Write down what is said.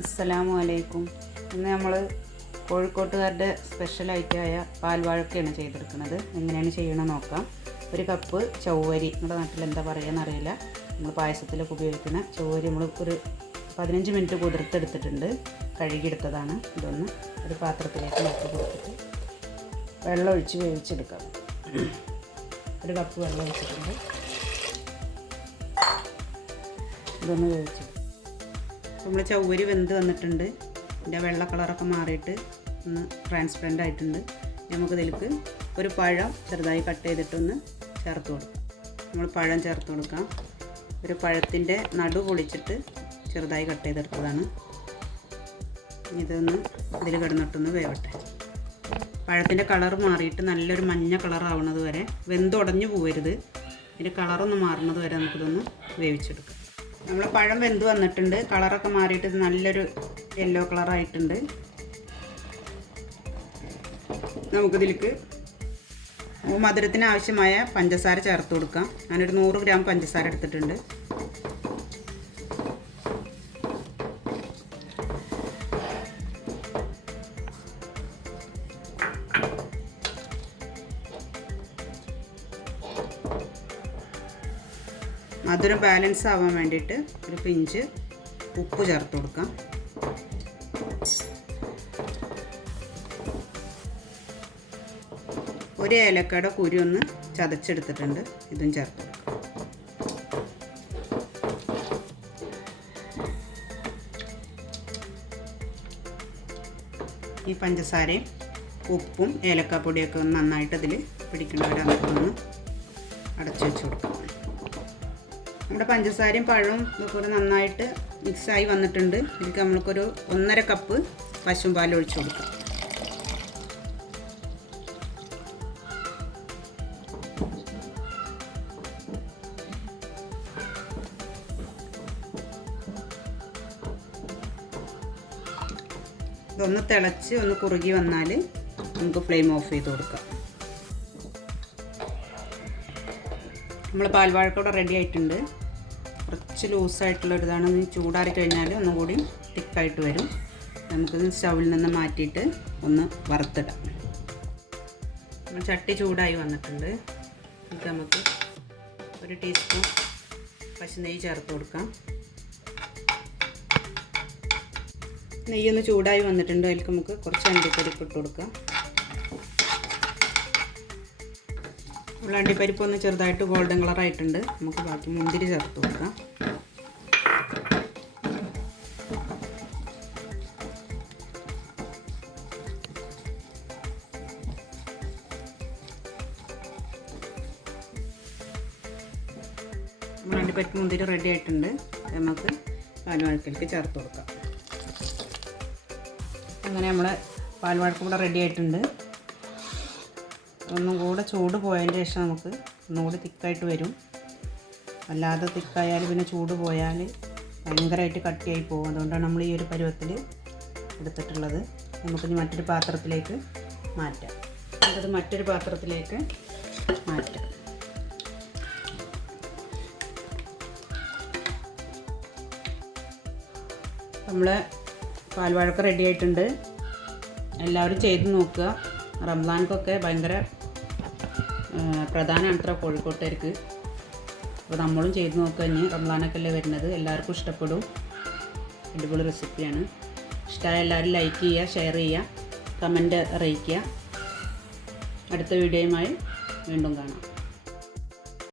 അസ്സലാമു അലൈക്കും. ഇന്ന് നമ്മൾ കോഴിക്കോട്ടുകാരുടെ സ്പെഷ്യൽ ഐറ്റമായ പാൽവാഴക്കയാണ് ചെയ്തെടുക്കുന്നത്. എങ്ങനെയാണ് ചെയ്യണമെന്ന് നോക്കാം. ഒരു കപ്പ് ചവ്വരി, നമ്മുടെ നാട്ടിൽ എന്താ പറയുകയെന്ന് അറിയില്ല, നമ്മൾ പായസത്തിലൊക്കെ ഉപയോഗിക്കുന്ന ചവ്വരി നമ്മൾ ഒരു 15 മിനിറ്റ് കുതിർത്തെടുത്തിട്ടുണ്ട്. കഴുകിയെടുത്തതാണ്. ഇതൊന്ന് ഒരു പാത്രത്തിലേക്ക് മാറ്റി കൊടുത്തിട്ട് വെള്ളം ഒഴിച്ച് വേവിച്ചെടുക്കാം. ഒരു കപ്പ് വെള്ളം ഒഴിച്ചിട്ടുണ്ട്. ഇതൊന്ന് വേവിച്ചെടുക്കാം. നമ്മൾ ചവ്വരി വെന്ത് വന്നിട്ടുണ്ട്. ഇതിൻ്റെ വെള്ള കളറൊക്കെ മാറിയിട്ട് ഒന്ന് ട്രാൻസ്പെറൻ്റ് ആയിട്ടുണ്ട്. നമുക്കിതിലേക്ക് ഒരു പഴം ചെറുതായി കട്ട് ചെയ്തിട്ടൊന്ന് ചേർത്ത് കൊടുക്കാം. നമ്മൾ പഴം ചേർത്ത് കൊടുക്കാം. ഒരു പഴത്തിൻ്റെ നടു പൊളിച്ചിട്ട് ചെറുതായി കട്ട് ചെയ്തെടുത്തതാണ്. ഇതൊന്ന് ഇതിൽ കിടന്നിട്ടൊന്ന് വേവട്ടെ. പഴത്തിൻ്റെ കളർ മാറിയിട്ട് നല്ലൊരു മഞ്ഞ കളറാവുന്നത് വരെ, വെന്തുടഞ്ഞു പോവരുത്, ഇതിൻ്റെ കളറൊന്ന് മാറുന്നത് വരെ നമുക്കിതൊന്ന് വേവിച്ചെടുക്കാം. നമ്മൾ പഴം വെന്ത് വന്നിട്ടുണ്ട്. കളറൊക്കെ മാറിയിട്ട് നല്ലൊരു യെല്ലോ കളറായിട്ടുണ്ട്. നമുക്കിതിലേക്ക് മധുരത്തിന് ആവശ്യമായ പഞ്ചസാര ചേർത്ത് കൊടുക്കാം. ഞാനൊരു 100 ഗ്രാം പഞ്ചസാര എടുത്തിട്ടുണ്ട്. മധുരം ബാലൻസ് ആവാൻ വേണ്ടിയിട്ട് ഒരു പിഞ്ച് ഉപ്പ് ചേർത്ത് കൊടുക്കാം. ഒരു ഏലക്കയുടെ കുരു ഒന്ന് ചതച്ചെടുത്തിട്ടുണ്ട്, ഇതും ചേർത്ത് കൊടുക്കാം. ഈ പഞ്ചസാരയും ഉപ്പും ഏലക്കാപ്പൊടിയൊക്കെ ഒന്ന് നന്നായിട്ട് ഇതിൽ പിടിക്കണവരെ നമുക്കൊന്ന് അടച്ചു വെച്ച് കൊടുക്കാം. നമ്മുടെ പഞ്ചസാരയും പഴവും ഇതൊക്കെ ഒരു നന്നായിട്ട് മിക്സായി വന്നിട്ടുണ്ട്. ഇതിലേക്ക് നമ്മൾക്കൊരു 1.5 കപ്പ് പശുമ്പാൽ ഒഴിച്ച് കൊടുക്കാം. ഇതൊന്ന് തിളച്ച് ഒന്ന് കുറുകി വന്നാൽ നമുക്ക് ഫ്ലെയിം ഓഫ് ചെയ്ത് കൊടുക്കാം. നമ്മൾ പാൽവാഴക്ക റെഡി ആയിട്ടുണ്ട്. കുറച്ച് ലൂസായിട്ടുള്ളൊരിതാണ്. ചൂടാറി കഴിഞ്ഞാൽ ഒന്നുകൂടി തിക്കായിട്ട് വരും. നമുക്കിത് സ്റ്റൗവിൽ നിന്ന് മാറ്റിയിട്ട് ഒന്ന് വറുത്തിടാം. ചട്ടി ചൂടായി വന്നിട്ടുണ്ട്. ഇത് നമുക്ക് ഒരു ടീസ്പൂൺ പശുനെയ്യ് ചേർത്ത് കൊടുക്കാം. നെയ്യൊന്ന് ചൂടായി വന്നിട്ടുണ്ട്. അതിലേക്ക് നമുക്ക് കുറച്ച് അണ്ടിപ്പരിപ്പ് ഇട്ട് കൊടുക്കാം. നമ്മൾ അണ്ടിപ്പരിപ്പ് ഒന്ന് ചെറുതായിട്ട് ഗോൾഡൻ കളറായിട്ടുണ്ട്. നമുക്ക് ബാക്കി മുന്തിരി ചേർത്ത് കൊടുക്കാം. നമ്മൾ അണ്ടിപ്പരിപ്പ് മുന്തിരി റെഡി ആയിട്ടുണ്ട്. നമുക്ക് പാൽവാഴക്കയിലേക്ക് ചേർത്ത് കൊടുക്കാം. അങ്ങനെ നമ്മളെ പാൽവാഴക്ക കൂടെ റെഡി ആയിട്ടുണ്ട്. ഒന്നും കൂടെ ചൂട് പോയതിന് ശേഷം നമുക്ക് ഒന്നുകൂടി തിക്കായിട്ട് വരും. അല്ലാതെ തിക്കായാൽ പിന്നെ ചൂട് പോയാൽ ഭയങ്കരമായിട്ട് കട്ടിയായി പോകും. അതുകൊണ്ടാണ് നമ്മൾ ഈ ഒരു പരുവത്തിൽ എടുത്തിട്ടുള്ളത്. നമുക്കിനി മറ്റൊരു പാത്രത്തിലേക്ക് മാറ്റാം. നമുക്കത് മറ്റൊരു പാത്രത്തിലേക്ക് മാറ്റാം. നമ്മളെ പാൽവാഴക്ക റെഡി ആയിട്ടുണ്ട്. എല്ലാവരും ചെയ്ത് നോക്കുക. റംസാൻക്കൊക്കെ ഭയങ്കര പ്രധാനമാണ് അത്ര കോഴിക്കോട്ടുകാർക്ക്. അപ്പോൾ നമ്മളും ചെയ്ത് നോക്കുക. ഇനി റംസാനൊക്കെ അല്ലേ വരുന്നത്, എല്ലാവർക്കും ഇഷ്ടപ്പെടും. അടിപൊളി റെസിപ്പിയാണ്. ഇഷ്ടമായ എല്ലാവരും ലൈക്ക് ചെയ്യുക, ഷെയർ ചെയ്യുക, കമൻറ്റ് അറിയിക്കുക. അടുത്ത വീഡിയോയുമായി വീണ്ടും കാണാം.